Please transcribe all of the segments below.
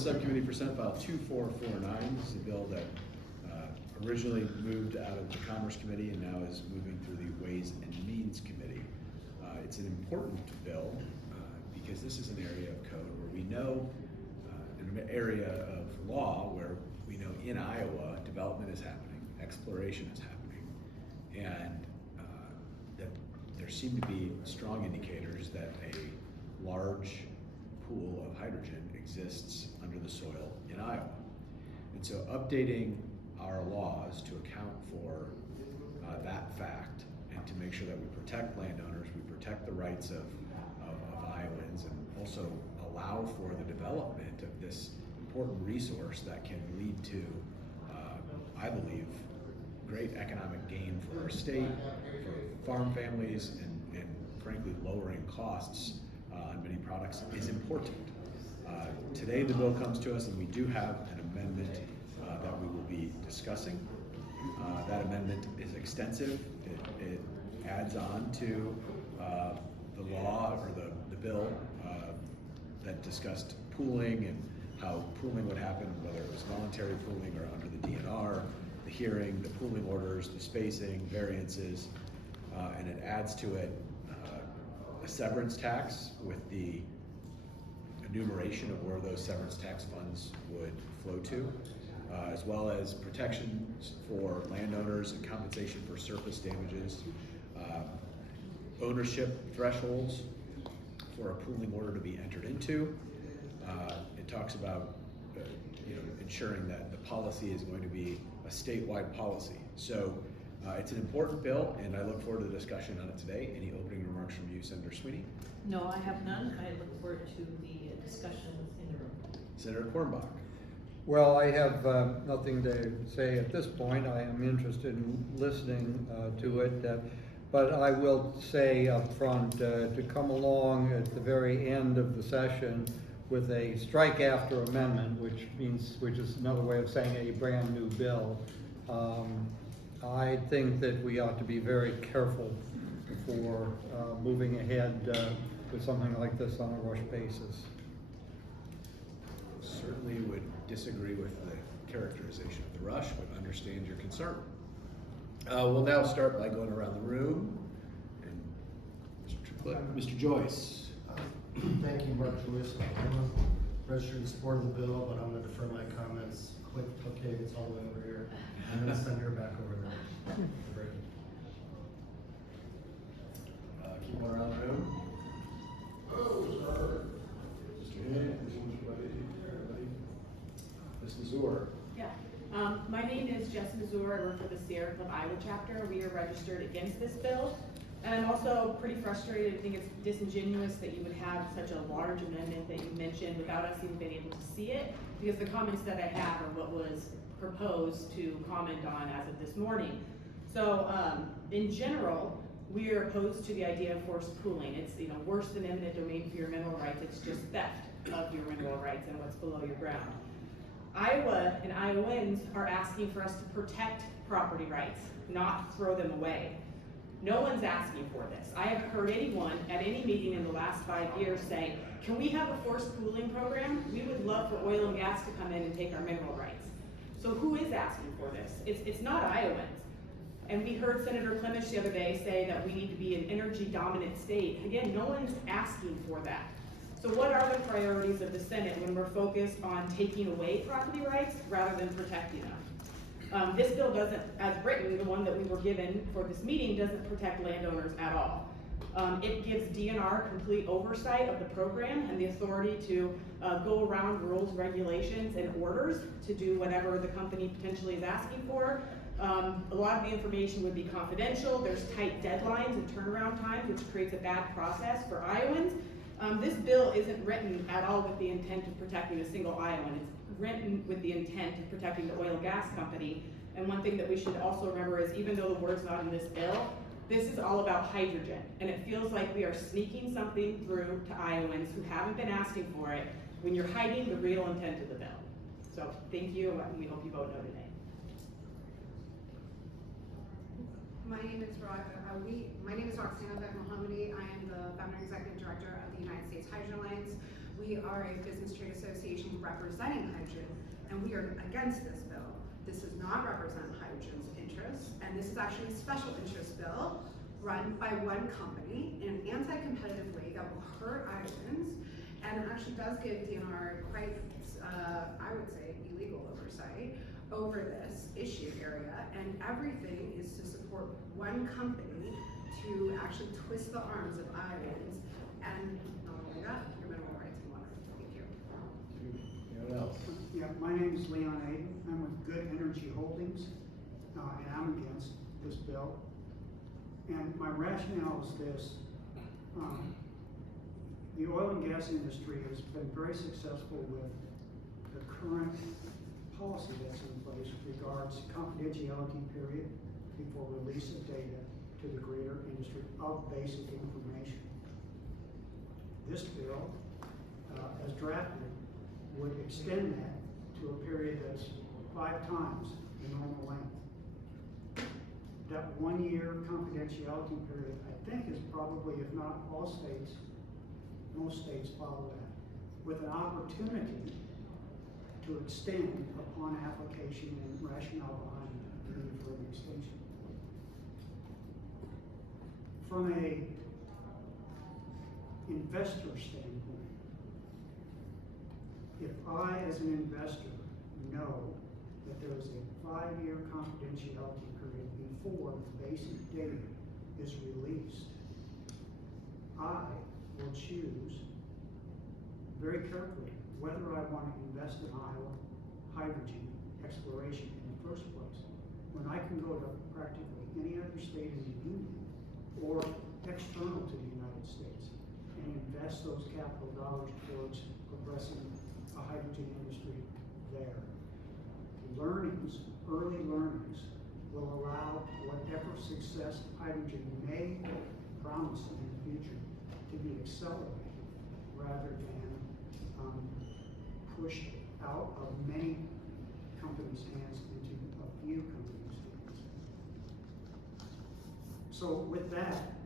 Subcommittee for Senate File 2449. This is a bill that originally moved out of the Commerce Committee and now is moving through the Ways and Means Committee. It's an important bill because this is an area of code where we know, an area of law where we know in Iowa development is happening, exploration is happening, and that there seem to be strong indicators that a large pool of hydrogen exists under the soil in Iowa. And so updating our laws to account for that fact and to make sure that we protect landowners, we protect the rights of Iowans, and also allow for the development of this important resource that can lead to, I believe, great economic gain for our state, for farm families, and frankly lowering costs on many products is important. Today the bill comes to us and we do have an amendment that we will be discussing. That amendment is extensive. It adds on to the law or the bill that discussed pooling and how pooling would happen, whether it was voluntary pooling or under the DNR, the hearing, the pooling orders, the spacing, variances, and it adds to it a severance tax with the enumeration of where those severance tax funds would flow to, as well as protections for landowners and compensation for surface damages, ownership thresholds for a pooling order to be entered into. It talks about ensuring that the policy is going to be a statewide policy. So it's an important bill, and I look forward to the discussion on it today. Any opening remarks from you, Senator Sweeney? No, I have none. I look forward to the discussion in the room. Senator Kornbach? Well, I have nothing to say at this point. I am interested in listening to it, but I will say up front to come along at the very end of the session with a strike after amendment, which is another way of saying a brand new bill. I think that we ought to be very careful before moving ahead with something like this on a rush basis. Certainly would disagree with the characterization of the rush, but understand your concern. We'll now start by going around the room. And Mr. Joyce. Thank you, Mark Joyce. I'm registered in support of the bill, but I'm going to defer my comments. Quick, okay, it's all the way over here. I'm going to send her back over there. Keep going around the room. Mr. Hill, Ms. Mazur. Yeah. My name is Jess Mazur. I work for the Sierra Club Iowa chapter. We are registered against this bill. And I'm also pretty frustrated. I think it's disingenuous that you would have such a large amendment that you mentioned without us even being able to see it, because the comments that I have are what was proposed to comment on as of this morning. So in general, we are opposed to the idea of forced pooling. It's worse than eminent domain for your mineral rights. It's just theft of your mineral rights and what's below your ground. Iowa and Iowans are asking for us to protect property rights, not throw them away. No one's asking for this. I haven't heard anyone at any meeting in the last 5 years say, can we have a forced pooling program? We would love for oil and gas to come in and take our mineral rights. So who is asking for this? It's not Iowans. And we heard Senator Clemish the other day say that we need to be an energy dominant state. Again, no one's asking for that. So what are the priorities of the Senate when we're focused on taking away property rights rather than protecting them? This bill doesn't, as written, the one that we were given for this meeting, doesn't protect landowners at all. It gives DNR complete oversight of the program and the authority to go around rules, regulations, and orders to do whatever the company potentially is asking for. A lot of the information would be confidential. There's tight deadlines and turnaround times, which creates a bad process for Iowans. This bill isn't written at all with the intent of protecting a single Iowan. It's written with the intent of protecting the oil and gas company. And one thing that we should also remember is, even though the word's not in this bill, this is all about hydrogen. And it feels like we are sneaking something through to Iowans who haven't been asking for it when you're hiding the real intent of the bill. So thank you, and we hope you vote no today. My name is Roxana Mohammadi. I am the founder and executive director of the United States Hydrogen Alliance. We are a business trade association representing hydrogen, and we are against this bill. This does not represent hydrogen's interests, and this is actually a special interest bill run by one company in an anti-competitive way that will hurt Iowans, and it actually does give DNR quite, I would say, illegal oversight over this issue area, and everything is to support one company to actually twist the arms of Iowans, and not only that, your mineral rights and water. Thank you. Anyone else? Yeah, my name is Leon Aiden. I'm with Good Energy Holdings, and I'm against this bill. And my rationale is this. The oil and gas industry has been very successful with the current policy that's in place with regards to confidentiality period before release of data to the greater industry of basic information. This bill, as drafted, would extend that to a period that's 5 times the normal length. That 1 year confidentiality period, I think, is probably, if not all states, most states follow that, with an opportunity to extend upon application and rationale behind the need for an extension. From a investor standpoint, if I, as an investor, know that there is a 5-year confidentiality period before the basic data is released, I will choose very carefully whether I want to invest in Iowa hydrogen exploration in the first place, when I can go to practically any other state in the union or external to the United States and invest those capital dollars towards progressing a hydrogen industry there. Learnings, early learnings, will allow whatever success hydrogen may promise in the future to be accelerated rather than pushed out of many companies' hands into a few companies' hands. So with that,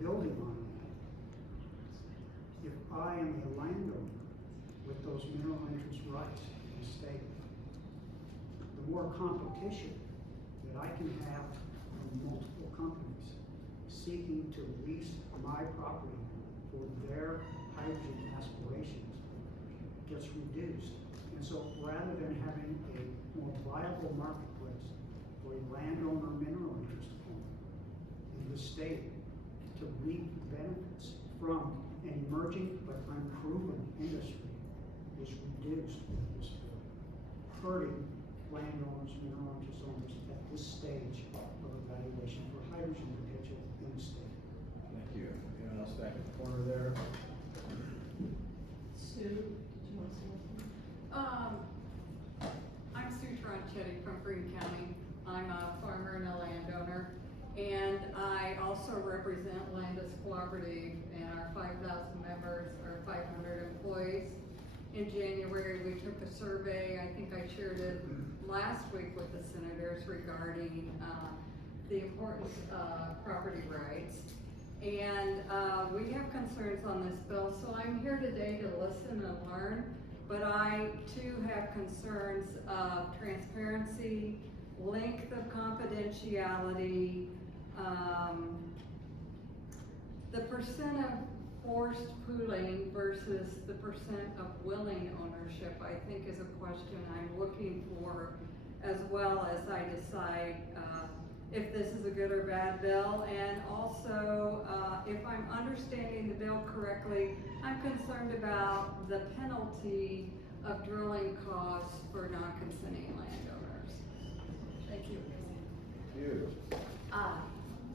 building on that, if I am a landowner with those mineral interest rights in the state, the more competition that I can have from multiple companies seeking to lease my property for their hydrogen aspirations gets reduced. And so rather than having a more viable marketplace for a landowner mineral interest owner in the state to reap benefits from an emerging but unproven industry is reduced with this bill, hurting landowners, mineral interest owners at this stage of evaluation for hydrogen potential in the state. Thank you. Anyone else back at the corner there? Sue, did you want to say anything? I'm Sue Tronchetti from Greene County. I'm a farmer and a landowner, and I also represent Landis Cooperative and our 5,000 members, our 500 employees. In January, we took a survey, I think I shared it last week with the senators regarding the importance of property rights. And we have concerns on this bill, so I'm here today to listen and learn, but I too have concerns of transparency, length of confidentiality, the percent of forced pooling versus the percent of willing ownership, I think is a question I'm looking for, as well as I decide if this is a good or bad bill. And also, if I'm understanding the bill correctly, I'm concerned about the penalty of drilling costs for non-consenting landowners. Thank you. Thank you.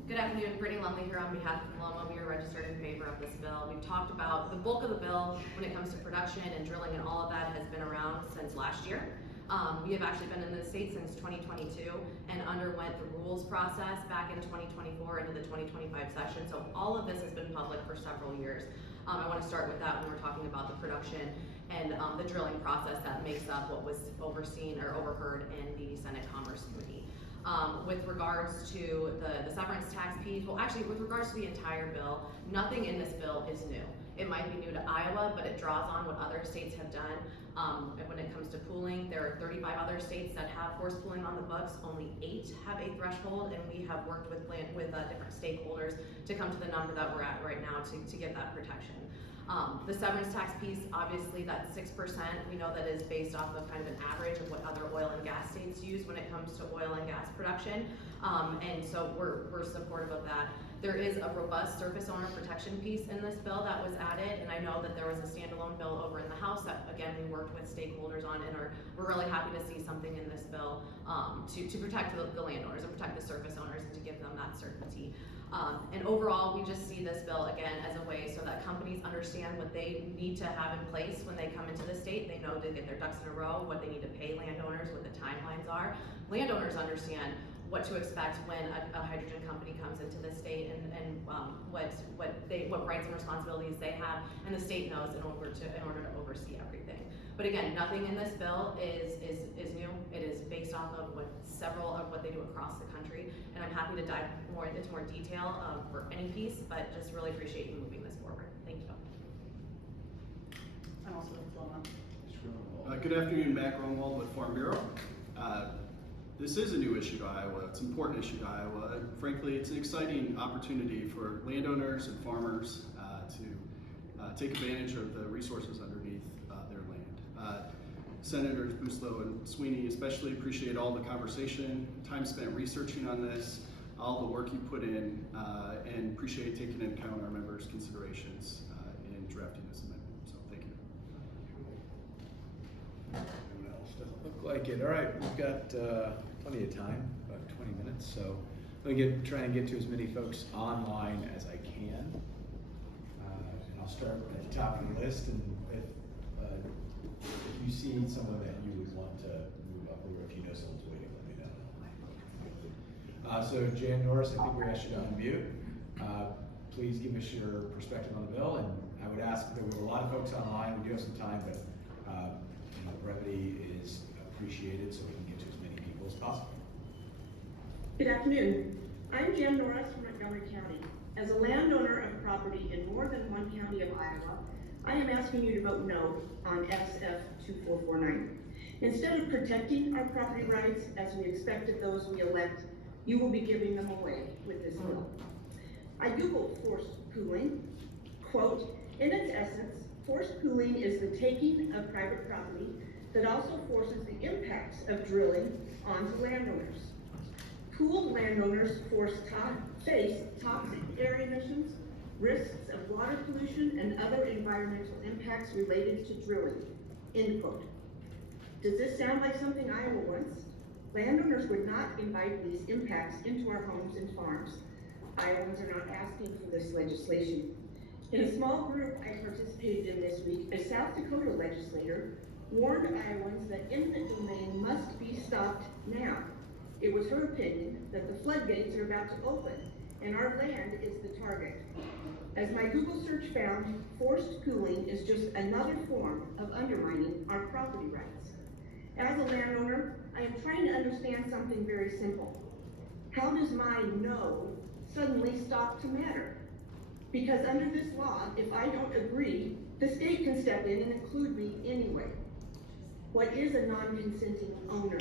Good afternoon, Brittany Lumley here on behalf of Paloma. We are registered in favor of this bill. We've talked about the bulk of the bill when it comes to production and drilling and all of that has been around since last year. We have actually been in the state since 2022 and underwent the rules process back in 2024 into the 2025 session. So all of this has been public for several years. I want to start with that when we're talking about the production and the drilling process that makes up what was overseen or overheard in the Senate Commerce Committee. With regards to the severance tax piece, well actually with regards to the entire bill, nothing in this bill is new. It might be new to Iowa, but it draws on what other states have done. And when it comes to pooling, there are 35 other states that have forced pooling on the books. Only 8 have a threshold, and we have worked with different stakeholders to come to the number that we're at right now to get that protection. The severance tax piece, obviously that 6%, we know that is based off of kind of an average of what other oil and gas states use when it comes to oil and gas production. And so we're supportive of that. There is a robust surface owner protection piece in this bill that was added, and I know that there was a standalone bill over in the House that, again, we worked with stakeholders on, and we're really happy to see something in this bill to protect the landowners and protect the surface owners and to give them that certainty. And overall, we just see this bill, again, as a way so that companies understand what they need to have in place when they come into the state. They know to get their ducks in a row, what they need to pay landowners, what the timelines are. Landowners understand what to expect when a hydrogen company comes into the state and what rights and responsibilities they have, and the state knows in order to oversee everything. But again, nothing in this bill is new. It is based off of several of what they do across the country, and I'm happy to dive into more detail for any piece, but just really appreciate you moving this forward. Thank you. I'm also with Loma. Good afternoon, Matt Grunwald with Farm Bureau. This is a new issue to Iowa. It's an important issue to Iowa. And frankly, it's an exciting opportunity for landowners and farmers to take advantage of the resources underneath their land. Senators Bousselot and Sweeney especially appreciate all the conversation, time spent researching on this, all the work you put in, and appreciate taking into account our members' considerations in drafting this amendment. So thank you. Anyone else? Doesn't look like it. All right, we've got plenty of time, about 20 minutes, so I'm going to try and get to as many folks online as I can. And I'll start at the top of the list, and if you see someone that you would want to move up, or if you know someone's waiting, let me know. So Jan Norris, I think we asked you to unmute. Please give us your perspective on the bill, and I would ask, there were a lot of folks online, we do have some time, but brevity is appreciated so we can get to as many people as possible. Good afternoon. I'm Jan Norris from Montgomery County. As a landowner of property in more than one county of Iowa, I am asking you to vote no on SF 2449. Instead of protecting our property rights as we expect of those we elect, you will be giving them away with this bill. I Googled forced pooling. Quote, in its essence, forced pooling is the taking of private property that also forces the impacts of drilling onto landowners. Pooled landowners face toxic air emissions, risks of water pollution, and other environmental impacts related to drilling, end quote. Does this sound like something Iowa wants? Landowners would not invite these impacts into our homes and farms. Iowans are not asking for this legislation. In a small group I participated in this week, a South Dakota legislator warned Iowans that eminent domain must be stopped now. It was her opinion that the floodgates are about to open and our land is the target. As my Google search found, forced pooling is just another form of undermining our property rights. As a landowner, I am trying to understand something very simple. How does my no suddenly stop to matter? Because under this law, if I don't agree, the state can step in and include me anyway. What is a non-consenting owner?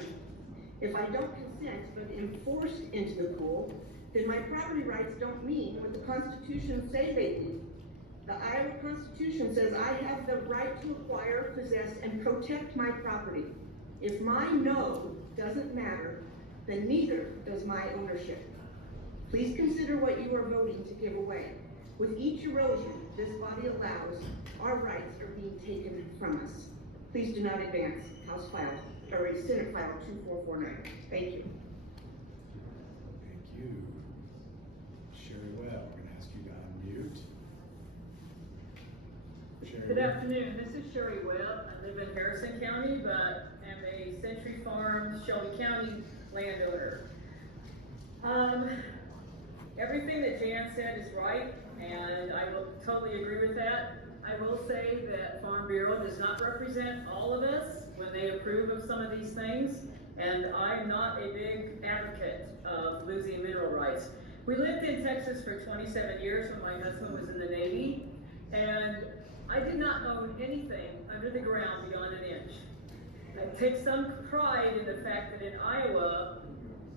If I don't consent but am forced into the pool, then my property rights don't mean what the Constitution say they do. The Iowa Constitution says I have the right to acquire, possess, and protect my property. If my no doesn't matter, then neither does my ownership. Please consider what you are voting to give away. With each erosion this body allows, our rights are being taken from us. Please do not advance House File, or Senate File 2449. Thank you. Thank you. Sherry Webb, we're going to ask you to unmute. Sherry Good Webb. afternoon, this is Sherry Webb. I live in Harrison County, but am a Century Farms, Shelby County landowner. Everything that Jan said is right, and I will totally agree with that. I will say that Farm Bureau does not represent all of us when they approve of some of these things, and I'm not a big advocate of losing mineral rights. We lived in Texas for 27 years when my husband was in the Navy, And I did not own anything under the ground beyond an inch. I take some pride in the fact that in Iowa,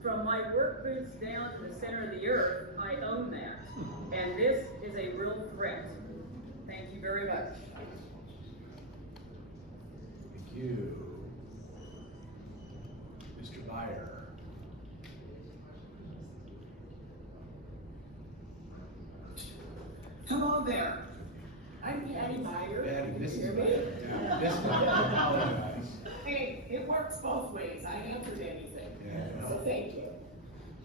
from my work boots down to the center of the earth, I own that. And this is a real threat. Thank you very much. Thank you. Mr. Byer. Hello there. I'm Patty Meyer. Patty, Can this you is hear me? Byer. Yeah, this is Byer. I apologize. Hey, it works both ways. I answered anything. Yeah. So thank you.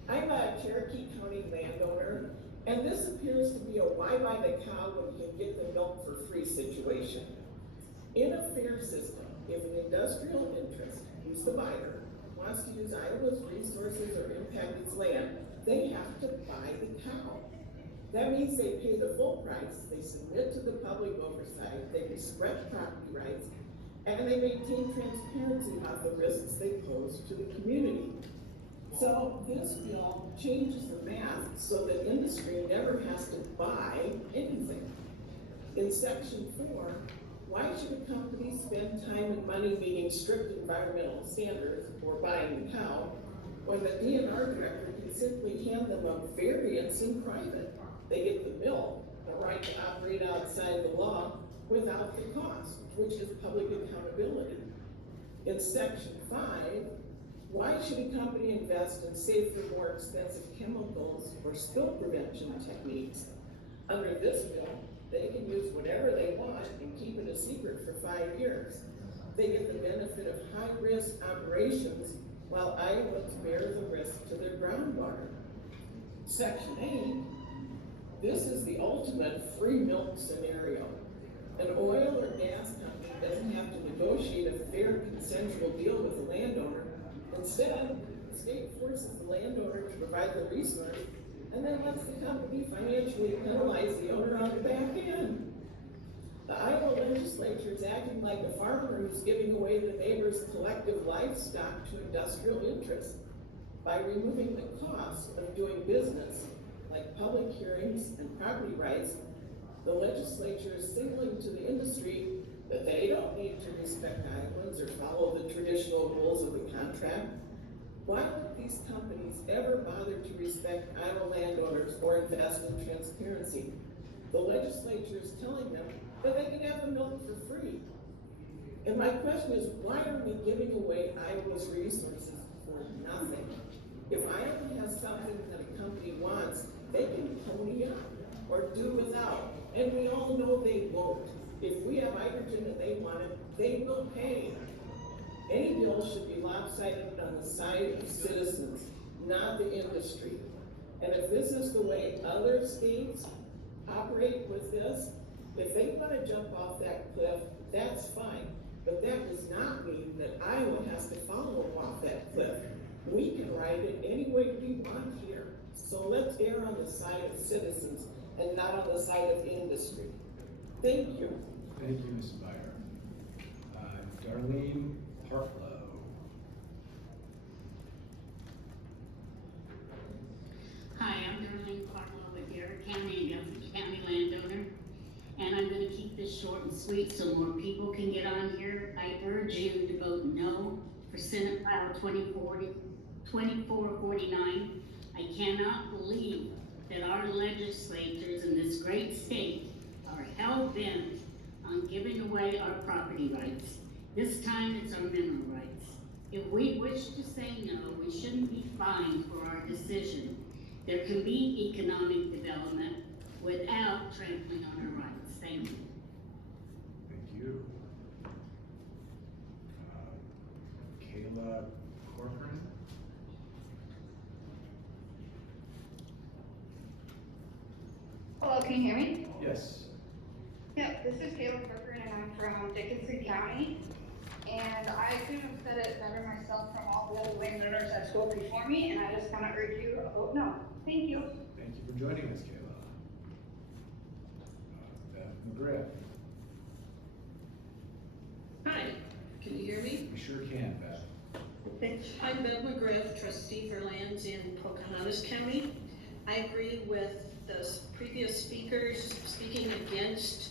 I'm a Cherokee County landowner, and this appears to be a why buy the cow when you can get the milk for free situation. In a fair system, if an industrial interest, who's the buyer, wants to use Iowa's resources or impact its land, they have to buy the cow. That means they pay the full price, they submit to the public oversight, they respect property rights, and they maintain transparency about the risks they pose to the community. So this bill changes the math so that industry never has to buy anything. In section 4, why should a company spend time and money meeting strict environmental standards or buying the cow when the DNR director can simply hand them a variance in private? They get the milk, the right to operate outside the law without the cost, which is public accountability. In section 5, why should a company invest in safer, more expensive chemicals or spill prevention techniques? Under this bill, they can use whatever they want and keep it a secret for 5 years. They get the benefit of high-risk operations while Iowans bear the risk to their groundwater. Section 8, this is the ultimate free milk scenario. An oil or gas company doesn't have to negotiate a fair consensual deal with the landowner. Instead, the state forces the landowner to provide the resource and then lets the company financially penalize the owner on the back end. The Iowa legislature is acting like a farmer who's giving away the neighbor's collective livestock to industrial interests by removing the cost of doing business, like public hearings and property rights. The legislature is signaling to the industry that they don't need to respect Iowans or follow the traditional rules of the contract. Why would these companies ever bother to respect Iowa landowners or invest in transparency? The legislature is telling them that they can have the milk for free. And my question is, why are we giving away Iowa's resources for nothing? If Iowa has something that a company wants, they can pony up or do without. And we all know they won't. If we have hydrogen and they want it, they will pay. Any bill should be lopsided on the side of citizens, not the industry. And if this is the way other states operate with this, if they want to jump off that cliff, that's fine. But that does not mean that Iowa has to follow them off that cliff. We can ride it any way we want here. So let's err on the side of citizens and not on the side of industry. Thank you. Thank you, Ms. Byer. Darlene Partlow. Hi, I'm Belin with Garrett County and Guthrie County landowner, and I'm gonna keep this short and sweet so more people can get on here. I urge you to vote no for Senate File 2449. I cannot believe that our legislators in this great state are hell-bent on giving away our property rights. This time it's our mineral rights. If we wish to say no, we shouldn't be fined for our decision. There can be economic development without trampling on our rights. Thank you. Thank you. Kayla Corcoran. Hello, can you hear me? Yes. Yep, this is Kayla Corcoran and I'm from Dickinson County. And I couldn't have said it better myself from all the other landowners that spoke before me, and I just kind of urge you to vote no. Thank you. Thank you for joining us, Kayla. Beth McGriff. Hi, can you hear me? We sure can, Beth. I'm Beth McGriff, trustee for lands in Pocahontas County. I agree with the previous speakers speaking against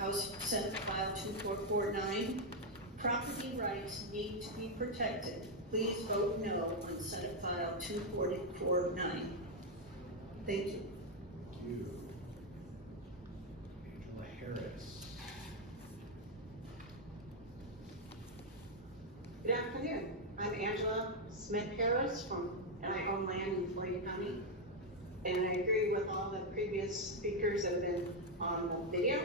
House Senate File 2449. Property rights need to be protected. Please vote no on Senate File 2449. Thank you. Thank you. Angela Harris. Good afternoon. I'm Angela Smith-Harris and I own land in Floyd County. And I agree with all the previous speakers that have been on the video,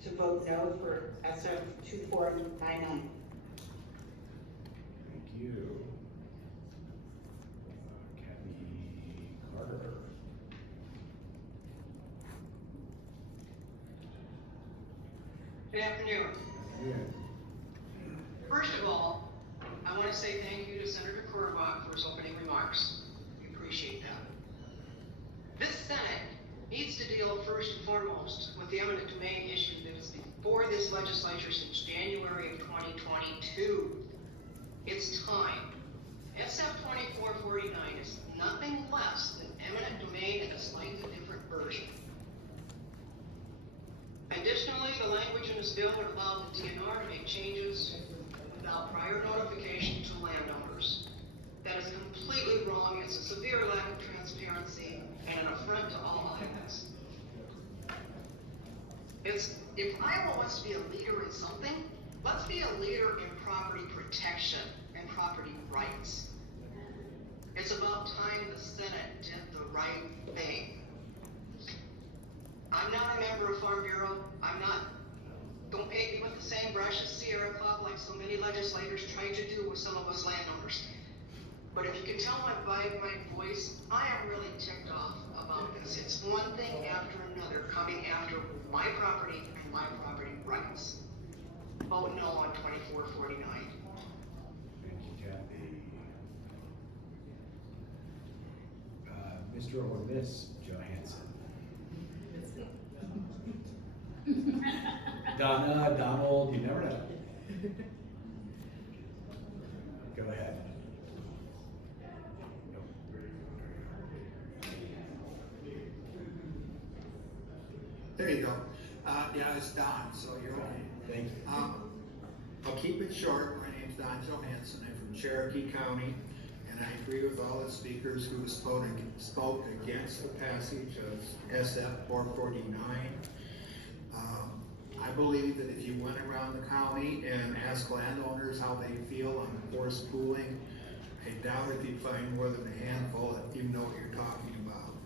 to vote no for SF 2499. Thank you. Kathy Carter. Good afternoon. Yeah. First of all, I want to say thank you to Senator Kurwak for his opening remarks. We appreciate that. This Senate needs to deal first and foremost with the eminent domain issue that is before this legislature since January of 2022. It's time. SF 2449 is nothing less than eminent domain in a slightly different version. Additionally, the language in this bill would allow the DNR to make changes without prior notification to landowners. That is completely wrong. It's a severe lack of transparency and an affront to all Iowans. If Iowa wants to be a leader in something, let's be a leader in property protection and property rights. It's about time the Senate did the right thing. I'm not a member of Farm Bureau. Don't paint me with the same brush as Sierra Club like so many legislators try to do with some of us landowners. But if you can tell by my voice, I am really ticked off about this. It's one thing after another coming after my property and my property rights. Vote no on 2449. Thank you, Kathy. Mr. or Miss Johansson. Donna, Donald, you never know. Go ahead. There you go. Yeah, it's Don, so you're okay. Thank you. I'll keep it short. My name's Don Johansson. I'm from Cherokee County, and I agree with all the speakers who spoke against the passage of SF 449. I believe that if you went around the county and asked landowners how they feel on forced pooling, I doubt if you'd find more than a handful that even know what you're talking about.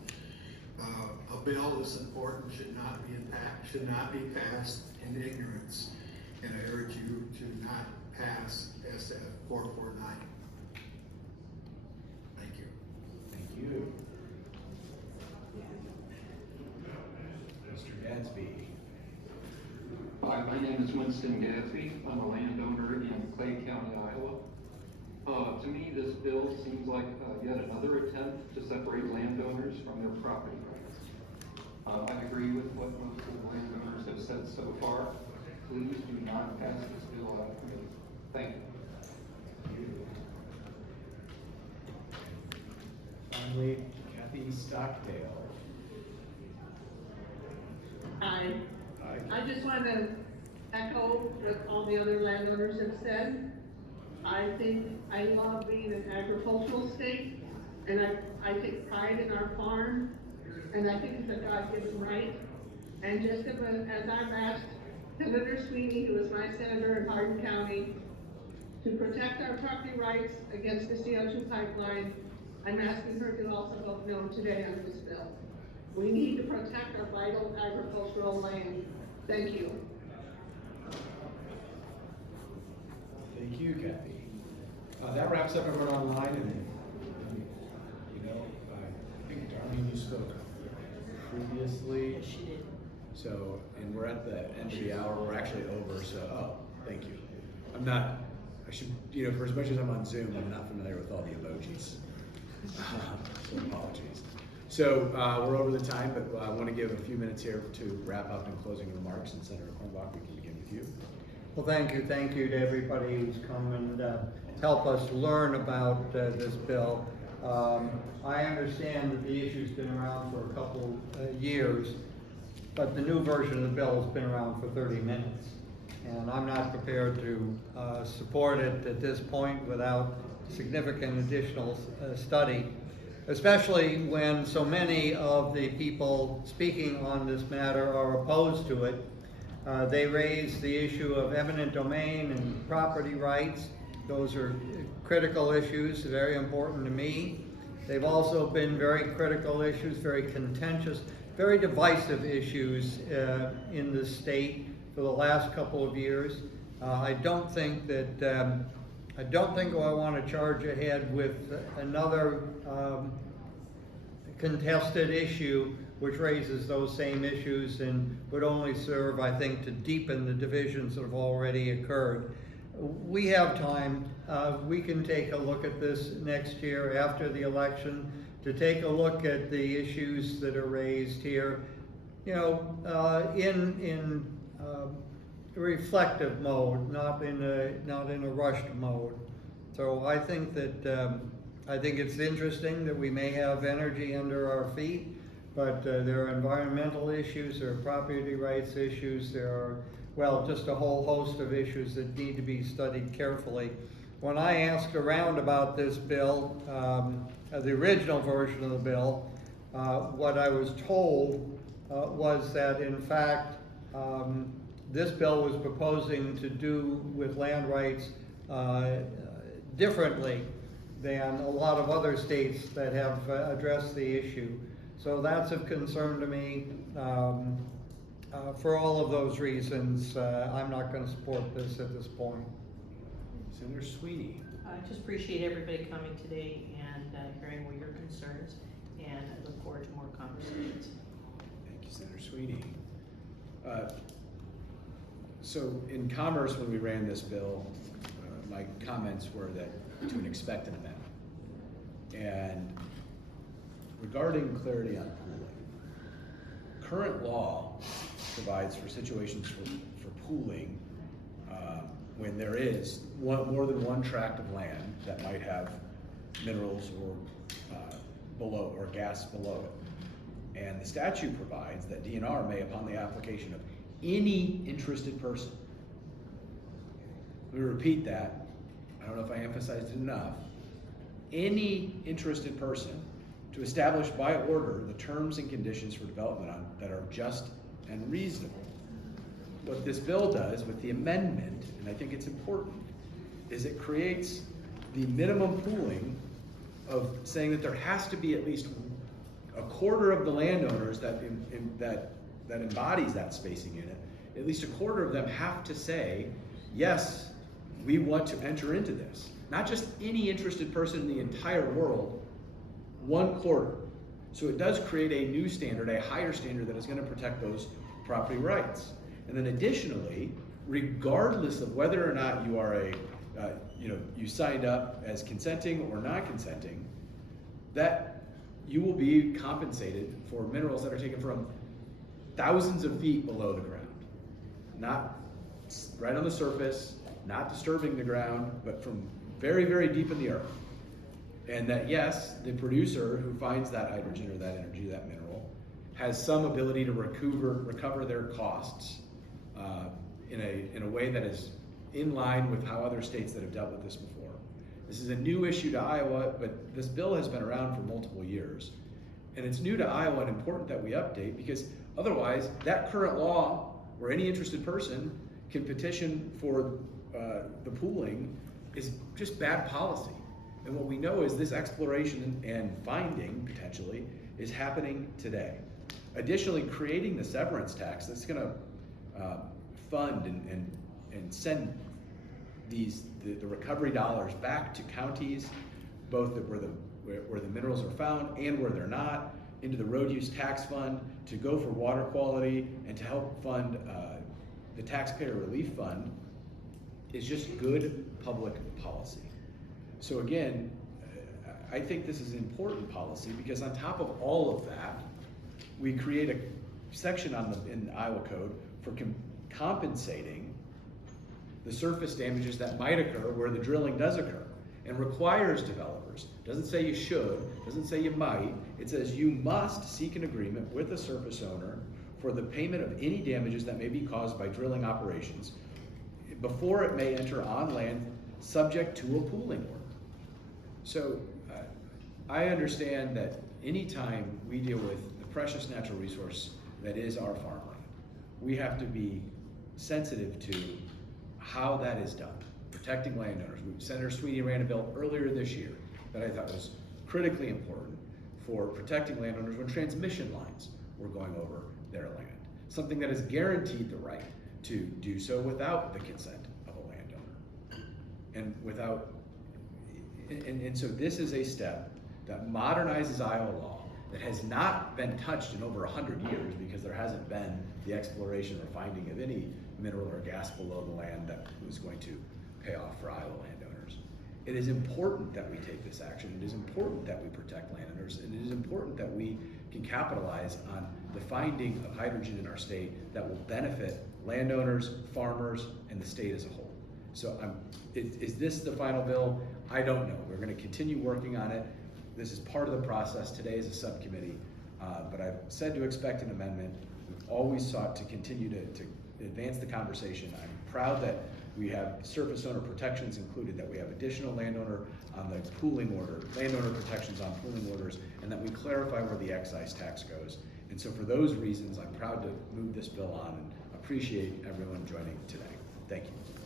A bill this important should not be passed in ignorance, and I urge you to not pass SF 449. Thank you. Thank you. Mr. Gadsby. Hi, my name is Winston Gadsby. I'm a landowner in Clay County, Iowa. To me, this bill seems like yet another attempt to separate landowners from their property rights. I agree with what most of the landowners have said so far. Please do not pass this bill out of committee. Thank you. Finally, Kathy Stockdale. Hi. I just want to echo what all the other landowners have said. I love being an agricultural state, and I take pride in our farm, and I think it's a God-given right. And just as I've asked Senator Sweeney, who is my senator in Hardin County, to protect our property rights against the CO2 pipeline, I'm asking her to also vote no today on this bill. We need to protect our vital agricultural land. Thank you. Thank you, Kathy. That wraps up everyone online, and I think Darlene, you spoke previously. Yes, she did. So, and we're at the end of the hour. We're actually over. So, thank you. For as much as I'm on Zoom, I'm not familiar with all the emojis. So apologies. So we're over the time, but I want to give a few minutes here to wrap up and closing remarks. And Senator Kornbach, we can begin with you. Well, thank you to everybody who's come and help us learn about this bill. I understand that the issue's been around for a couple years, but the new version of the bill has been around for 30 minutes. And I'm not prepared to support it at this point without significant additional study, especially when so many of the people speaking on this matter are opposed to it. They raise the issue of eminent domain and property rights. Those are critical issues, very important to me. They've also been very critical issues, very contentious, very divisive issues in the state for the last couple of years. I don't think I want to charge ahead with another contested issue which raises those same issues and would only serve, I think, to deepen the divisions that have already occurred. We have time. We can take a look at this next year after the election, to take a look at the issues that are raised here, you know, in reflective mode, not in a rushed mode. So I think that I think it's interesting that we may have energy under our feet, but there are environmental issues, there are property rights issues, there are, well, just a whole host of issues that need to be studied carefully. When I asked around about this bill, the original version of the bill, what I was told was that in fact this bill was proposing to do with land rights differently than a lot of other states that have addressed the issue. So that's of concern to me. For all of those reasons, I'm not going to support this at this point. Senator Sweeney. I just appreciate everybody coming today and hearing what your concerns, and I look forward to more conversations. Thank you, Senator Sweeney. So in Commerce, when we ran this bill, my comments were that to expect an amendment. And regarding clarity on pooling, current law provides for situations for pooling when there is more than one tract of land that might have minerals or below or gas below it. And the statute provides that DNR may, upon the application of any interested person, let me repeat that, I don't know if I emphasized it enough, any interested person to establish by order the terms and conditions for development that are just and reasonable. What this bill does with the amendment, and I think it's important, is it creates the minimum pooling of saying that there has to be at least a quarter of the landowners that embodies that spacing unit, at least a quarter of them have to say, yes, we want to enter into this. Not just any interested person in the entire world, 1/4. So it does create a new standard, a higher standard that is going to protect those property rights. And then additionally, regardless of whether or not you are you signed up as consenting or not consenting, that you will be compensated for minerals that are taken from thousands of feet below the ground. Not right on the surface, not disturbing the ground, but from very, very deep in the earth. And that yes, the producer who finds that hydrogen or that energy, that mineral, has some ability to recover their costs in a way that is in line with how other states that have dealt with this before. This is a new issue to Iowa, but this bill has been around for multiple years. And it's new to Iowa and important that we update, because otherwise that current law where any interested person can petition for the pooling is just bad policy. And what we know is this exploration and finding, potentially, is happening today. Additionally, creating the severance tax that's going to fund and send the recovery dollars back to counties, both where the minerals are found and where they're not, into the road use tax fund to go for water quality and to help fund the taxpayer relief fund, is just good public policy. So again, I think this is important policy because on top of all of that, we create a section in the Iowa Code for compensating the surface damages that might occur where the drilling does occur, and requires developers. Doesn't say you should, doesn't say you might, it says you must seek an agreement with the surface owner for the payment of any damages that may be caused by drilling operations before it may enter on land subject to a pooling order. So I understand that anytime we deal with the precious natural resource that is our farmland, we have to be sensitive to how that is done, protecting landowners. Senator Sweeney ran a bill earlier this year that I thought was critically important for protecting landowners when transmission lines were going over their land. Something that has guaranteed the right to do so without the consent of a landowner. And so this is a step that modernizes Iowa law that has not been touched in over 100 years because there hasn't been the exploration or finding of any mineral or gas below the land that was going to pay off for Iowa landowners. It is important that we take this action. It is important that we protect landowners, and it is important that we can capitalize on the finding of hydrogen in our state that will benefit landowners, farmers, and the state as a whole. So is this the final bill? I don't know. We're going to continue working on it. This is part of the process. Today is a subcommittee, but I've said to expect an amendment. We've always sought to continue to advance the conversation. I'm proud that we have surface owner protections included, that we have additional landowner on the pooling order, landowner protections on pooling orders, and that we clarify where the excise tax goes. And so for those reasons, I'm proud to move this bill on and appreciate everyone joining today. Thank you.